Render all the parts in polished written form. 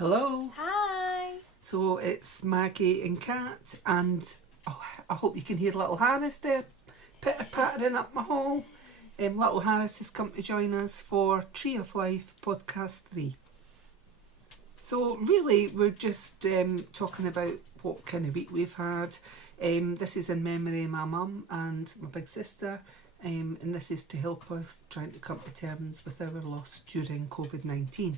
Hello. Hi. So it's Maggie and Kat, and I hope you can hear little Harris there pitter-pattering up my hall. Little Harris has come to join us for Tree of Life podcast 3. So really we're just talking about what kind of week we've had. This is in memory of my mum and my big sister, and this is to help us trying to come to terms with our loss during COVID-19.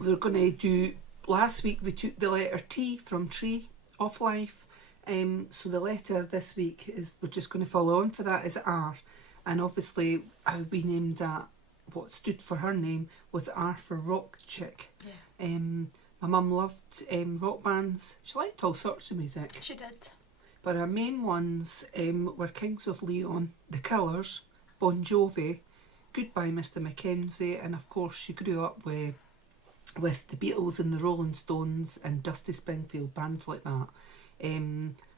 We're going to do, last week we took the letter T from Tree of Life, so the letter this week is, we're just going to follow on for that, is R, and obviously how we named that, what stood for her name was R for RAWK Chick. Yeah. My mum loved rock bands. She liked all sorts of music. She did. But her main ones were Kings of Leon, The Killers, Bon Jovi, Goodbye Mr Mackenzie, and of course she grew up with the Beatles and the Rolling Stones and Dusty Springfield, bands like that.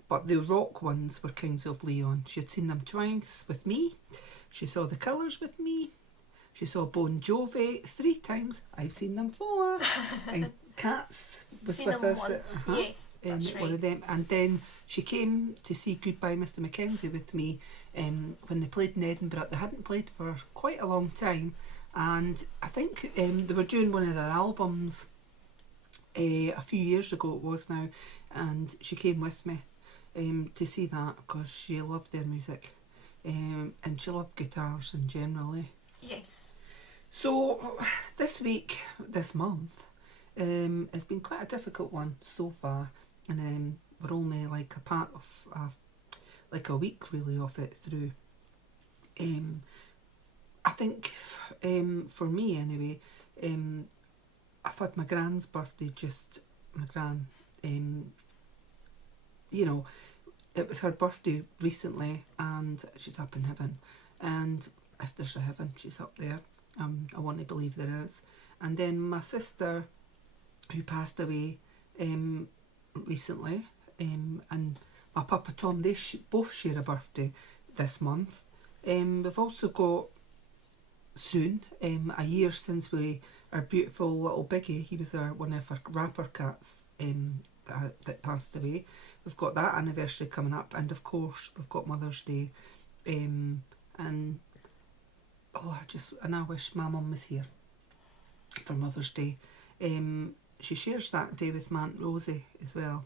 But the rock ones were Kings of Leon. She had seen them twice with me. She saw The Killers with me. She saw Bon Jovi 3 times. I've seen them 4. And Kat's was Seen with them us once. at Yes, that's one right. of them. And then she came to see Goodbye Mr Mackenzie with me when they played in Edinburgh. They hadn't played for quite a long time, and I think they were doing one of their albums a few years ago it was now, and she came with me to see that because she loved their music, and she loved guitars in generally. Yes. So this month has been quite a difficult one so far, and we're only like a part of like a week really of it through. I think for me anyway, I've had my gran's birthday, my gran, it was her birthday recently, and she's up in heaven, and if there's a heaven, she's up there. I want to believe there is. And then my sister, who passed away recently, and my Papa Tom, they both share a birthday this month. We've also got soon a year since our beautiful little Biggie, he was one of our rapper cats that passed away. We've got that anniversary coming up, and of course we've got Mother's Day, and I wish my mum was here for Mother's Day. She shares that day with my Aunt Rosie as well.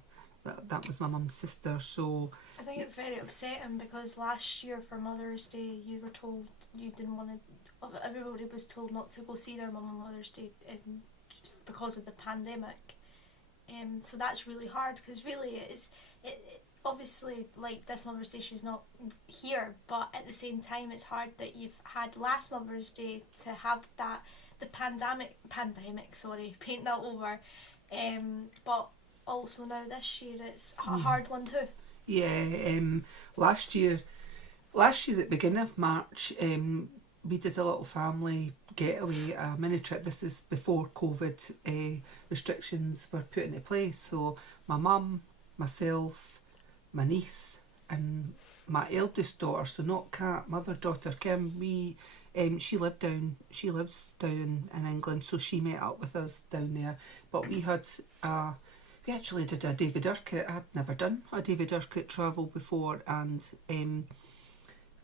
That was my mum's sister, so I think it's very upsetting because last year for Mother's Day you were told you didn't want to, everybody was told not to go see their mum on Mother's Day because of the pandemic. So that's really hard because really it obviously, like, this Mother's Day she's not here, but at the same time it's hard that you've had last Mother's Day to have that, the pandemic, paint that over, but also now this year it's a hard one too. Yeah, last year at the beginning of March, we did a little family getaway, a mini trip. This is before COVID restrictions were put into place. So my mum, myself, my niece, and my eldest daughter, so not Kat, mother, daughter Kim, she lives down in England, so she met up with us down there. But we actually did a David Urquhart. I'd never done a David Urquhart travel before, and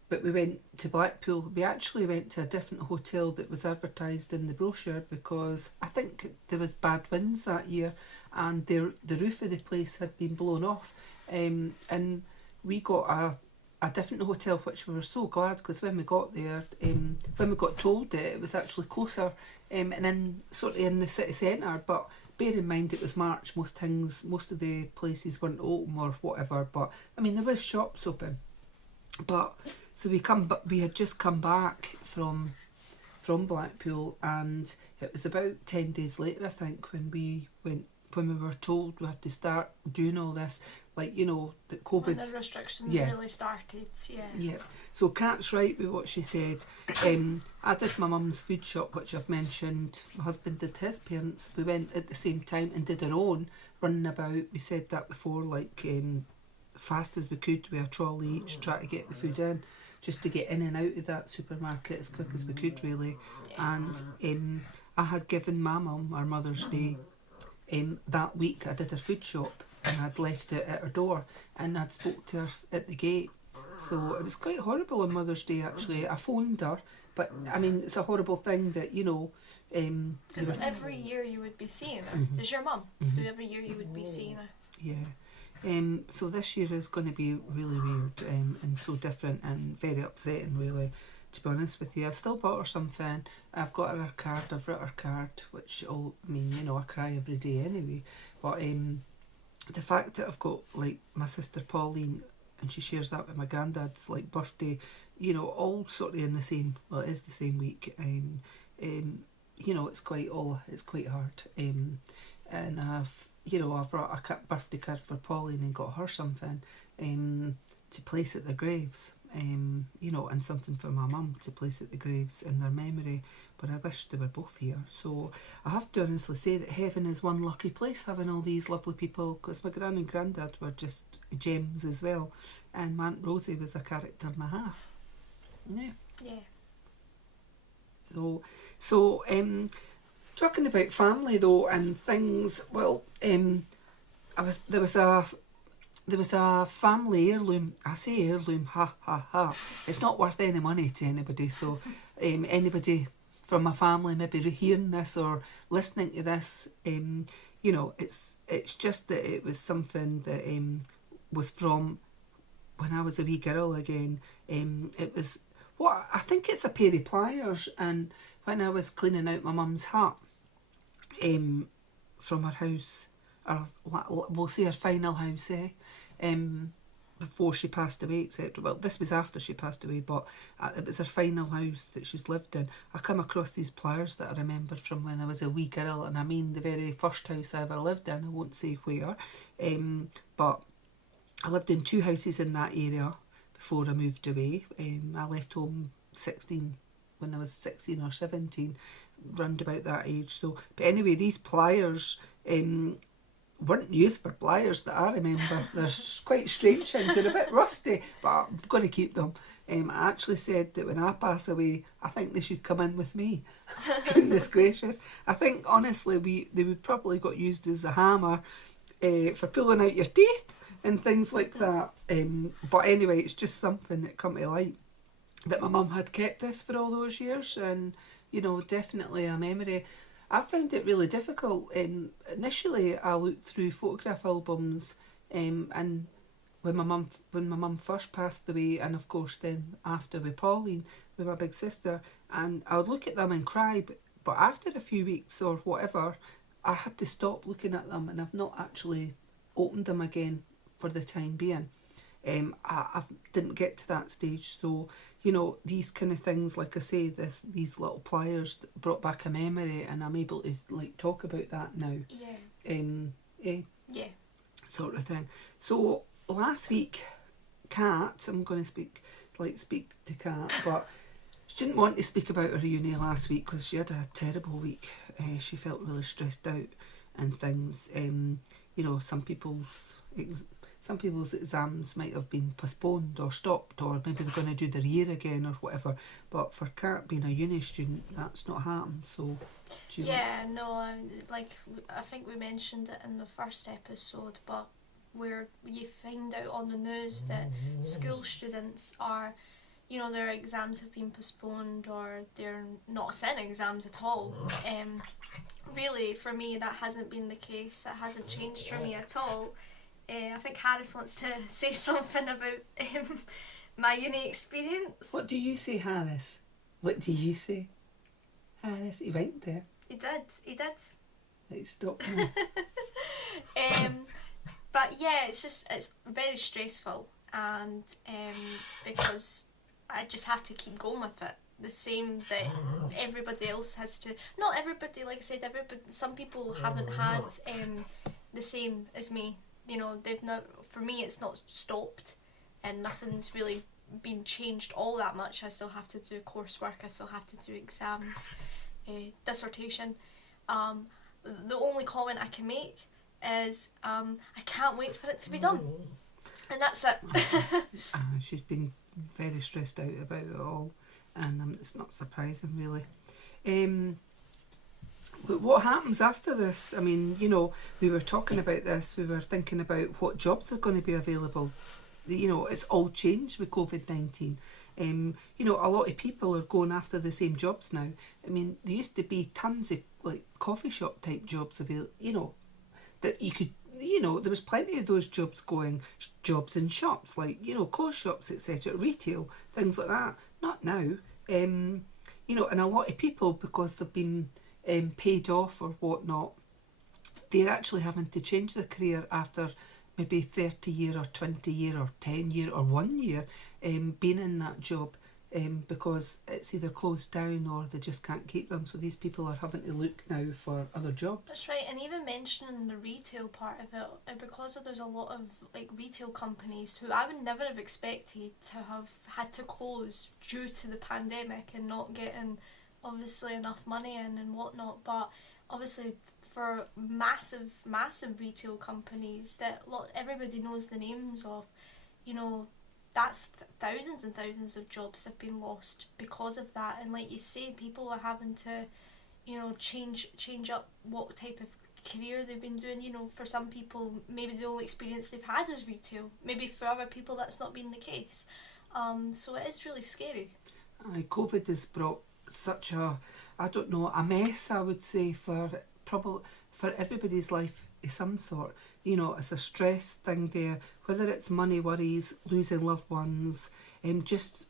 but we went to Blackpool. We actually went to a different hotel that was advertised in the brochure because I think there was bad winds that year, and the roof of the place had been blown off, and we got a different hotel, which we were so glad because when we got there, when we got told it was actually closer, and in the city centre. But bear in mind it was March, most of the places weren't open or whatever, but I mean there was shops open. But so we had just come back from Blackpool, and it was about 10 days later I think when we were told we had to start doing all this, like, that COVID, when the restrictions really started. Yeah. So Kat's right with what she said. I did my mum's food shop, which I've mentioned. My husband did his parents. We went at the same time and did our own, running about, we said that before, like fast as we could with a trolley each, try to get the food in. just to get in and out of that supermarket as quick as we could, really. And I had given my mum our Mother's Day that week. I did her food shop and I'd left it at her door, and I'd spoke to her at the gate. So it was quite horrible on Mother's Day, actually. I phoned her, but I mean, it's a horrible thing that, you know... Because every year you would be seeing her. It's your mum, so every year you would be seeing her. Yeah. So this year is going to be really weird and so different and very upsetting, really, to be honest with you. I've still bought her something. I've got her a card, I've written her card, which, I mean, you know, I cry every day anyway. But the fact that I've got, like, my sister Pauline, and she shares that with my granddad's, like, birthday, you know, all sort of in the same, well, it is the same week. You know, it's quite hard. And I've wrote a birthday card for Pauline and got her something to place at the graves. You know, and something for my mum to place at the graves in their memory. But I wish they were both here. So I have to honestly say that heaven is one lucky place, having all these lovely people, because my gran and granddad were just gems as well, and my Aunt Rosie was a character and a half. Yeah. So talking about family though and things, well, there was a family heirloom. I say heirloom, ha ha ha. It's not worth any money to anybody. So anybody from my family maybe hearing this or listening to this, you know, it's just that it was something that was from when I was a wee girl again. It was I think it's a pair of pliers, and when I was cleaning out my mum's hut from her house, or we'll say her final house, before she passed away, etc. Well, this was after she passed away, but it was her final house that she's lived in. I come across these pliers that I remembered from when I was a wee girl, and I mean the very first house I ever lived in. I won't say where, but I lived in 2 houses in that area before I moved away. I left home when I was 16 or 17, round about that age. So, but anyway, these pliers weren't used for pliers that I remember. They're quite strange things. They're a bit rusty, but I'm going to keep them. I actually said that when I pass away, I think they should come in with me. Goodness gracious. I think, honestly, they would probably got used as a hammer for pulling out your teeth and things like that. But anyway, it's just something that come to light, that my mum had kept this for all those years, and, you know, definitely a memory. I found it really difficult. Initially, I looked through photograph albums, and when my mum first passed away, and of course then after with Pauline, with my big sister, and I would look at them and cry, but after a few weeks or whatever, I had to stop looking at them, and I've not actually opened them again for the time being. I didn't get to that stage, so, you know, these kind of things, like I say, these little pliers brought back a memory, and I'm able to, like, talk about that now. Yeah. Sort of thing. So last week, Kat, I'm going to speak to Kat, but she didn't want to speak about her uni last week because she had a terrible week. She felt really stressed out and things. You know, some people's exams might have been postponed or stopped, or maybe they're going to do their year again or whatever. But for Kat, being a uni student, that's not happened. So, I think we mentioned it in the first episode, but where you find out on the news that school students are, you know, their exams have been postponed or they're not sending exams at all. Really, for me, that hasn't been the case. That hasn't changed for me at all. I think Harris wants to say something about my uni experience. What do you say, Harris? What do you say? Harris, he went there. He did. Right, stop now. But yeah, it's very stressful, and because I just have to keep going with it. The same that everybody else has to. Not everybody, like I said, some people haven't had the same as me. You know, they've not. For me, it's not stopped, and nothing's really been changed all that much. I still have to do coursework. I still have to do exams, dissertation. The only comment I can make is I can't wait for it to be done, and that's it. She's been very stressed out about it all, and it's not surprising really. But what happens after this? I mean, you know, we were talking about this, we were thinking about what jobs are going to be available. You know, it's all changed with COVID-19. You know, a lot of people are going after the same jobs now. I mean, there used to be tons of like coffee shop type jobs available, you know, that you could, you know, there was plenty of those jobs going, jobs in shops, like, you know, clothes shops, etc., retail, things like that. Not now. You know, and a lot of people, because they've been paid off or whatnot, they're actually having to change their career after maybe 30 year or 20 year or 10 year or 1 year being in that job, because it's either closed down or they just can't keep them. So these people are having to look now for other jobs. That's right, and even mentioning the retail part of it, because there's a lot of like retail companies who I would never have expected to have had to close due to the pandemic and not getting obviously enough money in and whatnot, but obviously for massive retail companies that everybody knows the names of, you know, that's thousands and thousands of jobs have been lost because of that. And like you say, people are having to, you know, change up what type of career they've been doing. You know, for some people maybe the only experience they've had is retail, maybe for other people that's not been the case. So it is really scary. COVID has brought such a, I don't know, a mess, I would say, for everybody's life of some sort. You know, it's a stress thing there, whether it's money worries, losing loved ones, just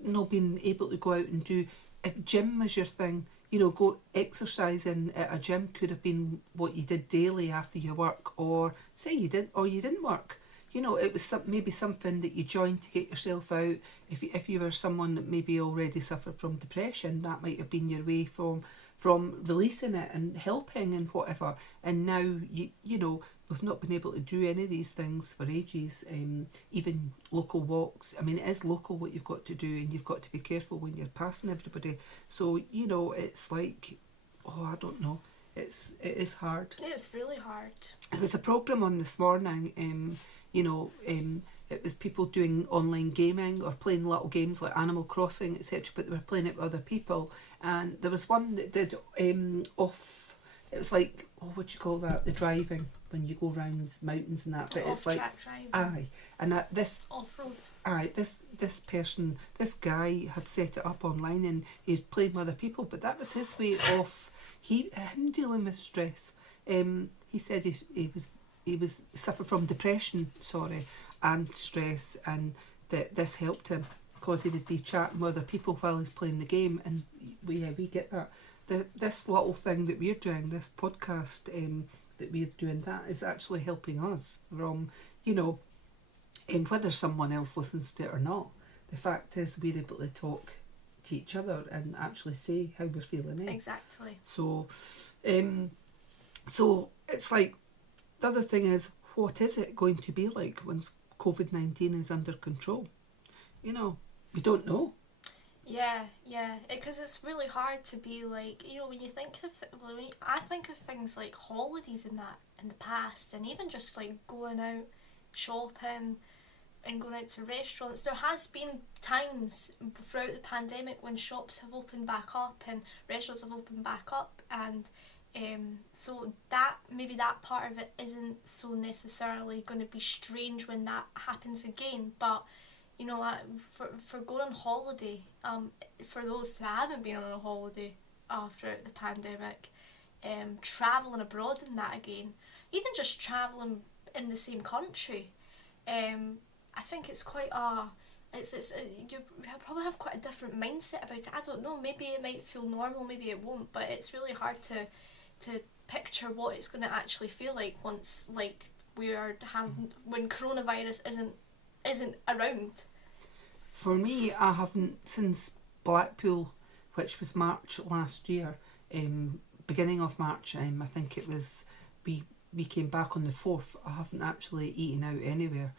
not being able to go out and do, if gym was your thing, you know, go exercising at a gym could have been what you did daily after your work, or say you didn't work. You know, it was maybe something that you joined to get yourself out. If you were someone that maybe already suffered from depression, that might have been your way from releasing it and helping and whatever. And now, you know, we've not been able to do any of these things for ages. Even local walks. I mean, it is local what you've got to do, and you've got to be careful when you're passing everybody. So, you know, it's like, oh, I don't know. It is hard. It's really hard. There was a programme on this morning, you know, it was people doing online gaming or playing little games like Animal Crossing, etc., but they were playing it with other people. And there was one that did it was like, oh, what do you call that? The driving, when you go round mountains and that. But it's like, driving. Aye. And this Off-road. Aye, this guy had set it up online and he's playing with other people, but that was his way of him dealing with stress. He said he was suffered from depression, and stress, and that this helped him because he would be chatting with other people while he's playing the game, and we get that. This little thing that we're doing, this podcast that we're doing, that is actually helping us from, you know, whether someone else listens to it or not. The fact is we're able to talk to each other and actually say how we're feeling. Exactly. So it's like, the other thing is, what is it going to be like once COVID-19 is under control? You know, we don't know. Yeah, because it's really hard to be like, you know, when I think of things like holidays in the past, and even just like going out shopping and going out to restaurants. There has been times throughout the pandemic when shops have opened back up and restaurants have opened back up, and so that maybe that part of it isn't so necessarily going to be strange when that happens again. But you know, for going on holiday, for those who haven't been on a holiday throughout the pandemic, travelling abroad and that again, even just travelling in the same country, I think it's quite you probably have quite a different mindset about it. I don't know, maybe it might feel normal, maybe it won't, but it's really hard to picture what it's going to actually feel like once, like, when coronavirus isn't around. For me, I haven't, since Blackpool, which was March last year, beginning of March, I think it was, we came back on the 4th, I haven't actually eaten out anywhere.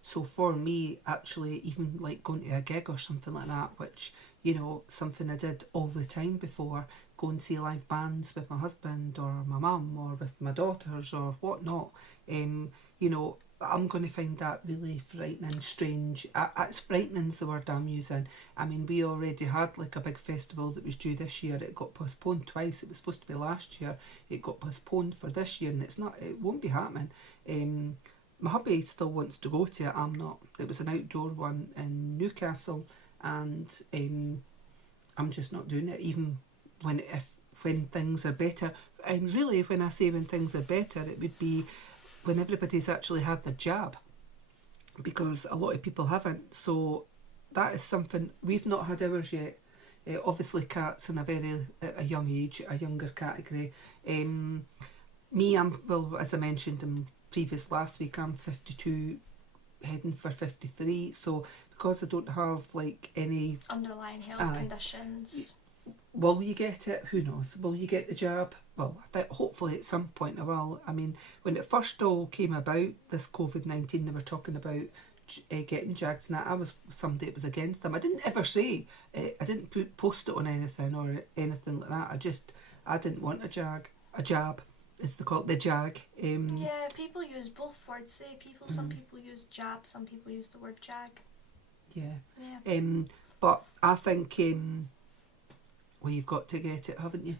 So for me, actually, even like going to a gig or something like that, which, you know, something I did all the time before, go and see live bands with my husband or my mum or with my daughters or whatnot, you know, I'm going to find that really frightening, strange. It's frightening's the word I'm using. I mean, we already had like a big festival that was due this year. It got postponed twice. It was supposed to be last year. It got postponed for this year, and it won't be happening. My hubby still wants to go to it. I'm not. It was an outdoor one in Newcastle, and I'm just not doing it. Even when things are better, and really when I say when things are better, it would be when everybody's actually had the jab, because a lot of people haven't. So that is something we've not had ours yet. Obviously, Kat's in a young age, a younger category. Me, as I mentioned in previous last week, I'm 52, heading for 53. So because I don't have like any underlying health conditions. Will you get it? Who knows? Will you get the jab? Well, hopefully at some point I will. I mean, when it first all came about, this COVID-19, they were talking about getting jags, and I was somebody that was against them. I didn't ever say, I didn't post it on anything or anything like that. I didn't want a jab, as they call it, the jag. Yeah, people use both words. Some people use jab, some people use the word jag. Yeah. But I think, well, you've got to get it, haven't you?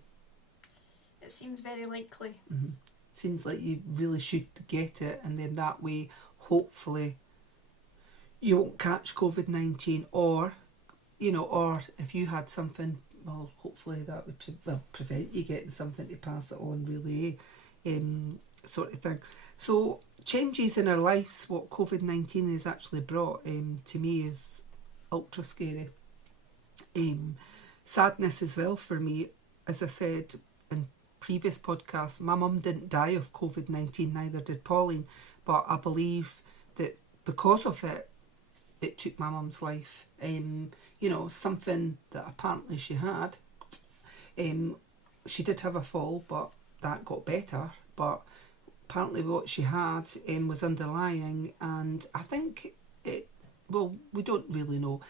It seems very likely. Mm-hmm. Seems like you really should get it, and then that way, hopefully, you won't catch COVID-19, or if you had something, well, hopefully that would prevent you getting something to pass it on, really, sort of thing. So changes in our lives, what COVID-19 has actually brought, to me, is ultra scary. Sadness as well for me. As I said in previous podcasts, my mum didn't die of COVID-19, neither did Pauline, but I believe that because of it, it took my mum's life. Something that apparently she had. She did have a fall, but that got better. But apparently what she had was underlying, and I think we don't really know.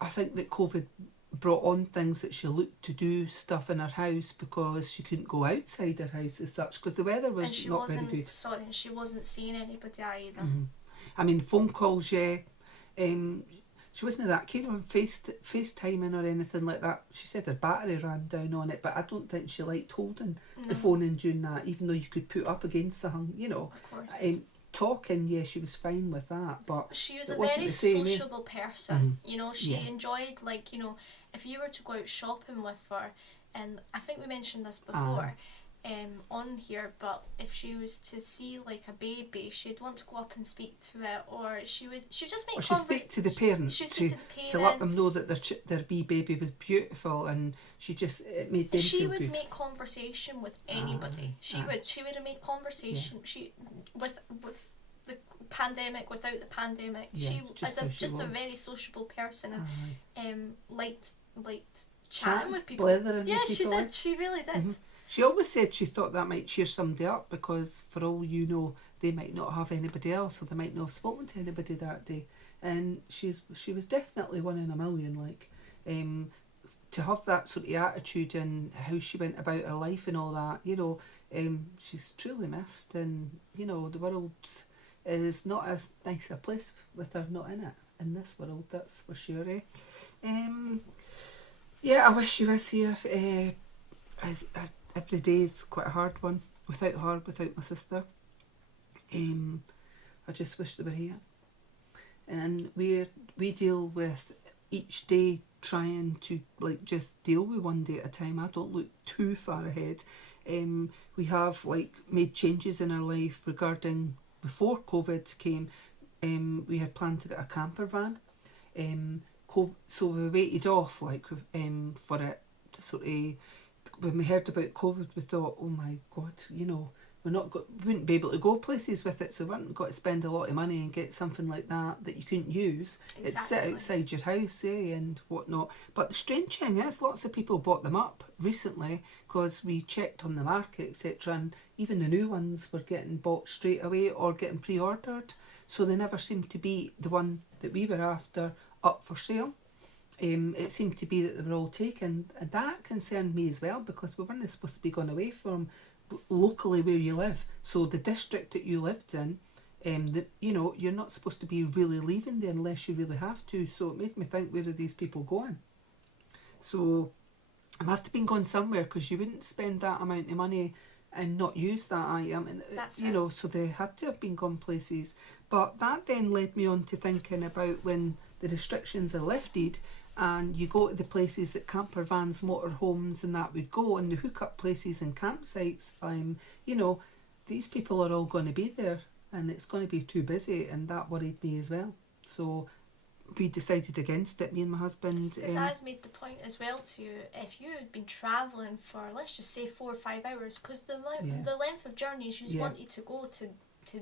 I think that COVID brought on things that she looked to do stuff in her house because she couldn't go outside her house as such, because the weather was not very good. Sorry, she wasn't seeing anybody either. Mm-hmm. I mean, phone calls, yeah. She wasn't that keen on FaceTiming or anything like that. She said her battery ran down on it, but I don't think she liked holding the phone and doing that, even though you could put up against something, Of course. Talking, yeah, she was fine with that, but she was a very sociable person. Mm-hmm. She enjoyed, if you were to go out shopping with her, and I think we mentioned this before on here, but if she was to see like a baby, she'd want to go up and speak to it, or she'd just make she'd speak to the parents to let them know that their wee baby was beautiful, and it made them feel good. She would make conversation with anybody. She would have made conversation. Yeah. With the pandemic, without the pandemic, she was a very sociable person, and liked chatting with people. Yeah, she did. She really did. Mm-hmm. She always said she thought that might cheer somebody up, because for all you know, they might not have anybody else, or they might not have spoken to anybody that day. And she was definitely one in a million. To have that sort of attitude and how she went about her life and all that, she's truly missed. And the world is not as nice a place with her not in it. In this world, that's for sure. I wish she was here. Every day is quite a hard one without her, without my sister. I just wish they were here. And we deal with each day trying to just deal with one day at a time. I don't look too far ahead. We have made changes in our life regarding before COVID came. We had planned to get a camper van. So we waited off for it to sort of. When we heard about COVID, we thought, oh my God, we wouldn't be able to go places with it, so we weren't got to spend a lot of money and get something like that you couldn't use. Exactly. It'd sit outside your house, and whatnot. But the strange thing is, lots of people bought them up recently, because we checked on the market, etc., and even the new ones were getting bought straight away or getting pre-ordered, so they never seemed to be the one that we were after up for sale. It seemed to be that they were all taken, and that concerned me as well, because we weren't supposed to be going away from locally where you live. So the district that you lived in, you're not supposed to be really leaving there unless you really have to. So it made me think, where are these people going? So it must have been going somewhere, because you wouldn't spend that amount of money and not use that item. And so they had to have been gone places. But that then led me on to thinking about when the restrictions are lifted and you go to the places that camper vans, motorhomes and that would go, and the hookup places and campsites, these people are all going to be there and it's going to be too busy, and that worried me as well. So we decided against it, me and my husband. Because I'd made the point as well to you, if you had been travelling for, let's just say 4 or 5 hours, because the length of journeys you wanted to go to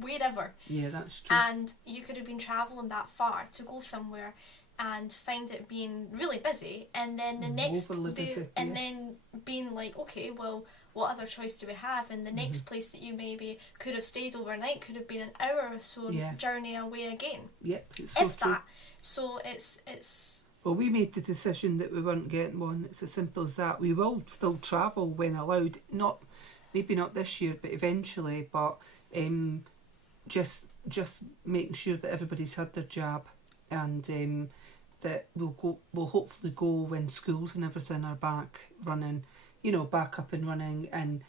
wherever. Yeah, that's true. And you could have been travelling that far to go somewhere and find it being really busy, and then then being like, okay, well, what other choice do we have? And the next place that you maybe could have stayed overnight could have been an hour or so journey away again. Yep, it's so true. So it's. Well, we made the decision that we weren't getting one. It's as simple as that. We will still travel when allowed. Maybe not this year, but eventually. But just making sure that everybody's had their jab, and that we'll hopefully go when schools and everything are back running, back up and running, and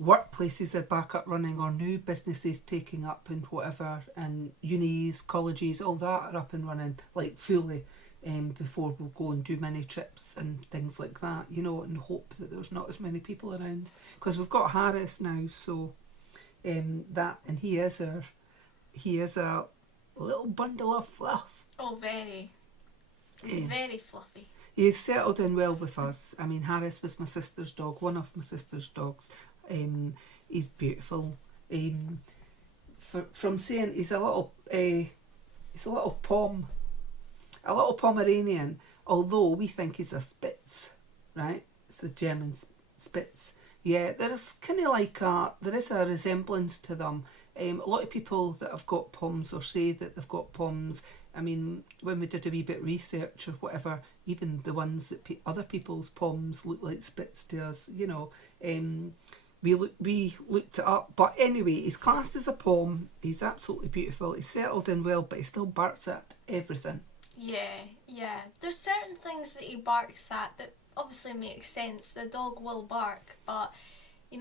workplaces are back up running, or new businesses taking up and whatever, and unis, colleges, all that are up and running like fully, before we'll go and do mini trips and things like that, and hope that there's not as many people around, because we've got Harris now, so and he is a little bundle of fluff. Oh, very. He's very fluffy. He's settled in well with us. I mean, Harris was my sister's dog, one of my sister's dogs. He's beautiful. From saying he's a little Pomeranian, although we think he's a Spitz, right? It's the German Spitz. Yeah, there's kind of there is a resemblance to them. A lot of people that have got POMs or say that they've got POMs, I mean, when we did a wee bit of research or whatever, even the ones that other people's POMs look like Spitz to us, we looked it up. But anyway, he's classed as a POM. He's absolutely beautiful. He's settled in well, but he still barks at everything. Yeah. There's certain things that he barks at that obviously makes sense. The dog will bark, but we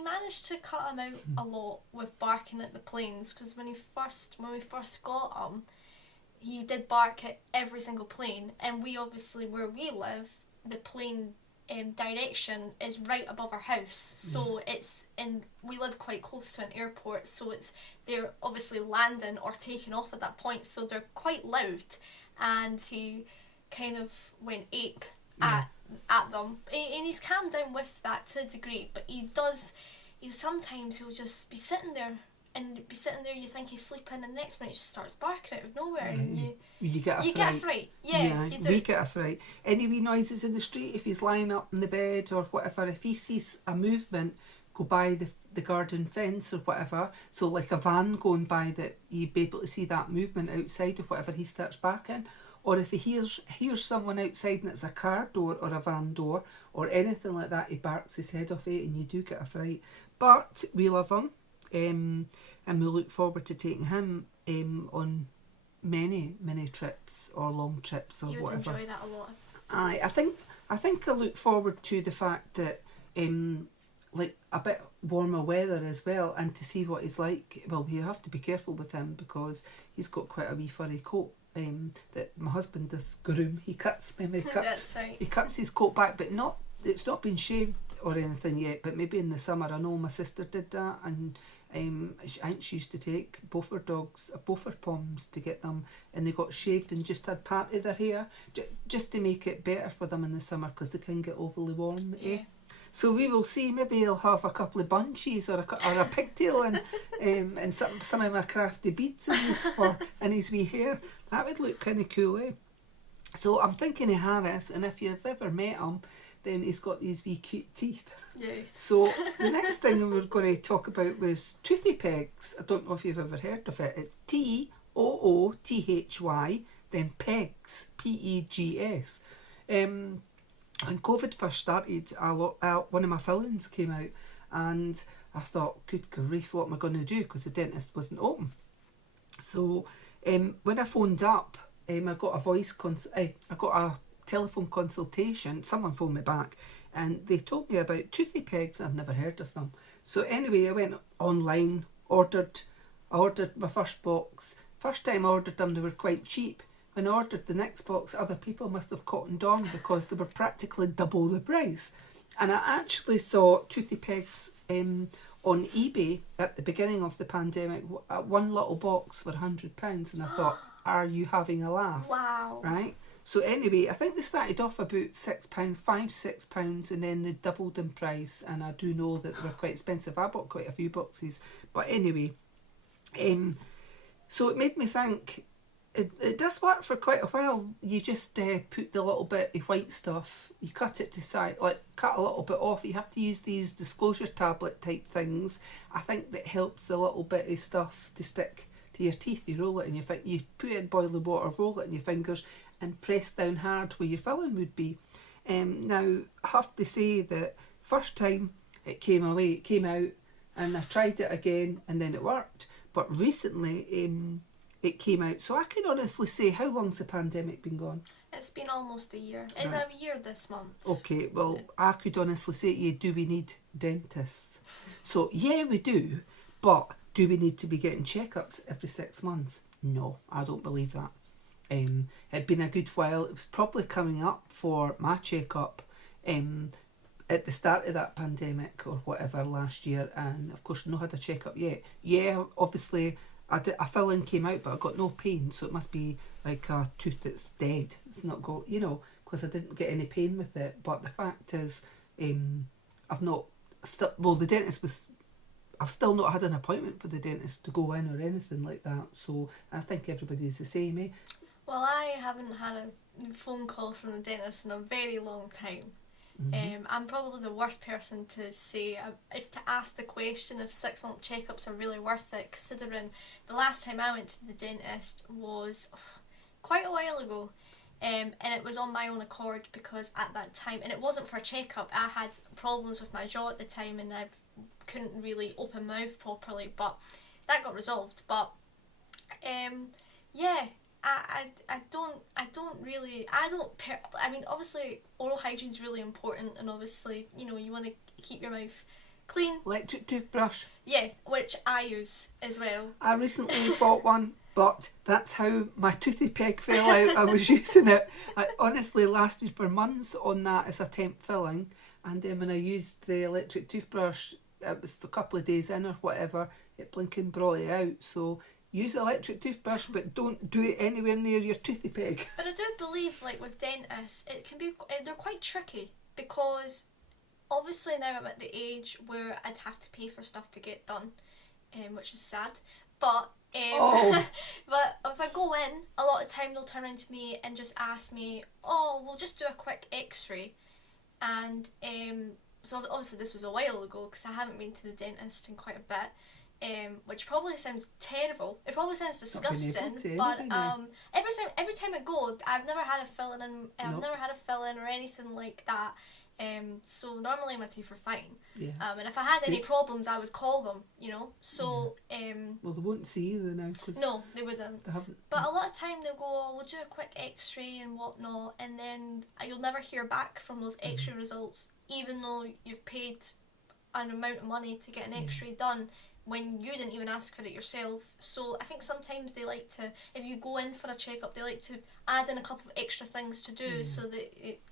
managed to cut him out a lot with barking at the planes, because when we first got him, he did bark at every single plane, and we obviously, where we live, the plane direction is right above our house, so we live quite close to an airport, so they're obviously landing or taking off at that point, so they're quite loud, and he kind of went ape at them, and he's calmed down with that to a degree, but sometimes he'll just be sitting there, you think he's sleeping, and the next minute he just starts barking out of nowhere, and you get a fright. Yeah, you do. We get a fright. Any wee noises in the street, if he's lying up in the bed or whatever, if he sees a movement go by the garden fence or whatever, so like a van going by, that you'd be able to see that movement outside or whatever, he starts barking. Or if he hears someone outside and it's a car door or a van door or anything like that, he barks his head off it, and you do get a fright. But we love him, and we look forward to taking him on many trips or long trips or whatever. You would enjoy that a lot. I think I look forward to the fact that like a bit warmer weather as well, and to see what he's like. Well, you have to be careful with him because he's got quite a wee furry coat. That my husband does groom. He cuts That's right. He cuts his coat back, but it's not been shaved or anything yet. But maybe in the summer, I know my sister did that, and I think she used to take both her POMs to get them, and they got shaved and just had part of their hair just to make it better for them in the summer, because they can get overly warm. So we will see. Maybe he'll have a couple of bunches or a pigtail and some of my crafty beads in his wee hair. That would look kind of cool, So I'm thinking of Harris, and if you've ever met him, then he's got these wee cute teeth. Yes. So the next thing we were going to talk about was toothy pegs. I don't know if you've ever heard of it. It's TOOTHY, then pegs, PEGS. when COVID first started, one of my fillings came out, and I thought, good grief, what am I going to do? Because the dentist wasn't open. So when I phoned up, I got I got a telephone consultation. Someone phoned me back, and they told me about toothy pegs. I've never heard of them. So anyway, I went online, I ordered my first box. First time I ordered them, they were quite cheap. When I ordered the next box, other people must have cottoned on because they were practically double the price. And I actually saw toothy pegs on eBay at the beginning of the pandemic, one little box for £100, and I thought, are you having a laugh? Wow. Right? So anyway, I think they started off about £6, £5-6, and then they doubled in price, and I do know that they were quite expensive. I bought quite a few boxes. But anyway, so it made me think, it does work for quite a while. You just put the little bit of white stuff, you cut it to size, like cut a little bit off. You have to use these disclosure tablet type things. I think that helps the little bit of stuff to stick to your teeth. You roll it in you put it in boiling water, roll it in your fingers, and press down hard where your filling would be. Now I have to say that first time it came out, and I tried it again, and then it worked. But recently, it came out. So I can honestly say, how long's the pandemic been gone? It's been almost a year. It's Right. a year this month. Okay, well, I could honestly say to you, do we need dentists? So, yeah, we do, but do we need to be getting checkups every 6 months? No, I don't believe that. It'd been a good while. It was probably coming up for my checkup at the start of that pandemic or whatever last year, and of course, not had a checkup yet. Yeah, obviously, a filling came out, but I got no pain, so it must be like a tooth that's dead. It's not got, because I didn't get any pain with it. But the fact is, I've still not had an appointment for the dentist to go in or anything like that. So I think everybody's the same, eh? Well, I haven't had a phone call from the dentist in a very long time. Mm-hmm. I'm probably the worst person to say, if to ask the question if 6-month checkups are really worth it, considering the last time I went to the dentist was quite a while ago, and it was on my own accord, because at that time, and it wasn't for a checkup, I had problems with my jaw at the time and I couldn't really open my mouth properly, but that got resolved. But yeah, I mean, obviously oral hygiene is really important, and obviously, you want to keep your mouth clean. Electric toothbrush. Yeah, which I use as well. I recently bought one, but that's how my toothy peg fell out. I was using it. I honestly lasted for months on that as a temp filling, and then when I used the electric toothbrush, it was a couple of days in or whatever, it blinking brought it out. So use electric toothbrush, but don't do it anywhere near your toothy peg. But I do believe, like with dentists, they're quite tricky, because obviously now I'm at the age where I'd have to pay for stuff to get done, which is sad. But but if I go in, a lot of time they'll turn around to me and just ask me, "Oh, we'll just do a quick X-ray," and so obviously this was a while ago, because I haven't been to the dentist in quite a bit. Which probably sounds terrible. It probably sounds disgusting. But every time I go, I've never had a fill-in, and I've never had a fill-in or anything like that. So normally my teeth are fine. Yeah. And if I had any problems, I would call them. So well, they won't see you now. No, they wouldn't. They haven't. But a lot of time they'll go, "Oh, we'll do a quick X-ray and whatnot," and then you'll never hear back from those X-ray results, even though you've paid an amount of money to get an X-ray done, when you didn't even ask for it yourself. So I think sometimes they like to, if you go in for a checkup, they like to add in a couple of extra things to do, so that it...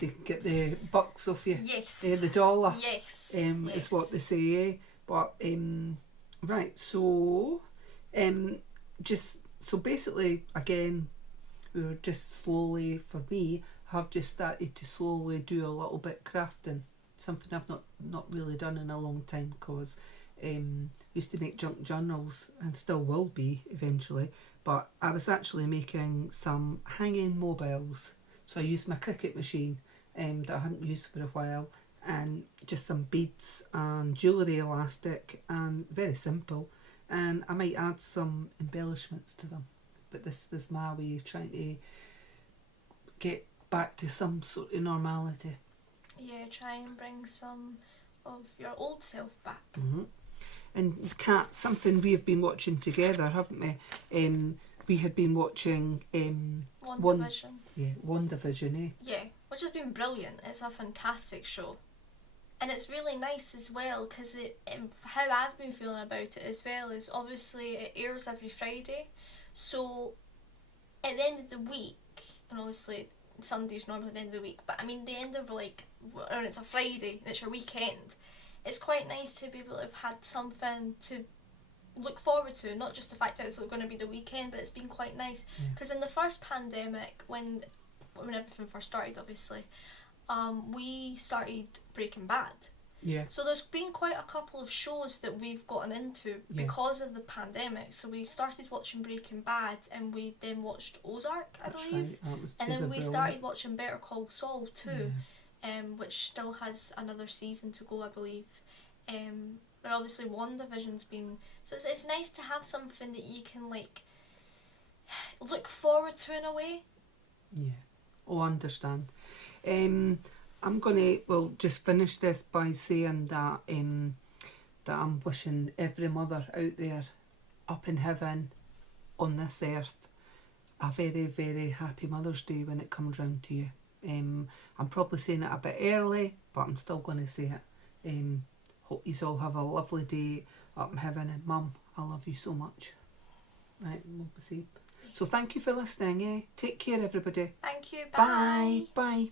they can get the bucks off you. Yes. The dollar. Yes. Is what they say, eh? But, right, so, so basically, again, we were just slowly, for me, have just started to slowly do a little bit crafting. Something I've not really done in a long time, because used to make junk journals and still will be eventually, but I was actually making some hanging mobiles. So I used my Cricut machine that I hadn't used for a while, and just some beads and jewellery elastic, and very simple, and I might add some embellishments to them, but this was my way of trying to get back to some sort of normality. Yeah, try and bring some of your old self back. Mm-hmm. And Kat, something we have been watching together, haven't we? We had been watching WandaVision. WandaVision, eh? Yeah, which has been brilliant. It's a fantastic show. And it's really nice as well, because how I've been feeling about it as well is obviously it airs every Friday. So at the end of the week, and obviously Sunday's normally the end of the week, but I mean the end of like, when it's a Friday and it's your weekend, it's quite nice to be able to have had something to look forward to, not just the fact that it's going to be the weekend, but it's been quite nice. Because in the first pandemic, when everything first started, obviously, we started Breaking Bad. Yeah. So there's been quite a couple of shows that we've gotten into because of the pandemic. So we started watching Breaking Bad, and we then watched Ozark, I believe. Right. And then we started watching Better Call Saul too, which still has another season to go, I believe. But obviously WandaVision's been... So it's nice to have something that you can like look forward to in a way. Yeah. Oh, I understand. I'm going to, just finish this by saying that that I'm wishing every mother out there up in heaven on this earth a very, very happy Mother's Day when it comes round to you. I'm probably saying it a bit early, but I'm still going to say it. Hope you all have a lovely day up in heaven, and Mum, I love you so much. Right, we'll be safe. So thank you for listening, eh? Take care, everybody. Thank you. Bye. Bye.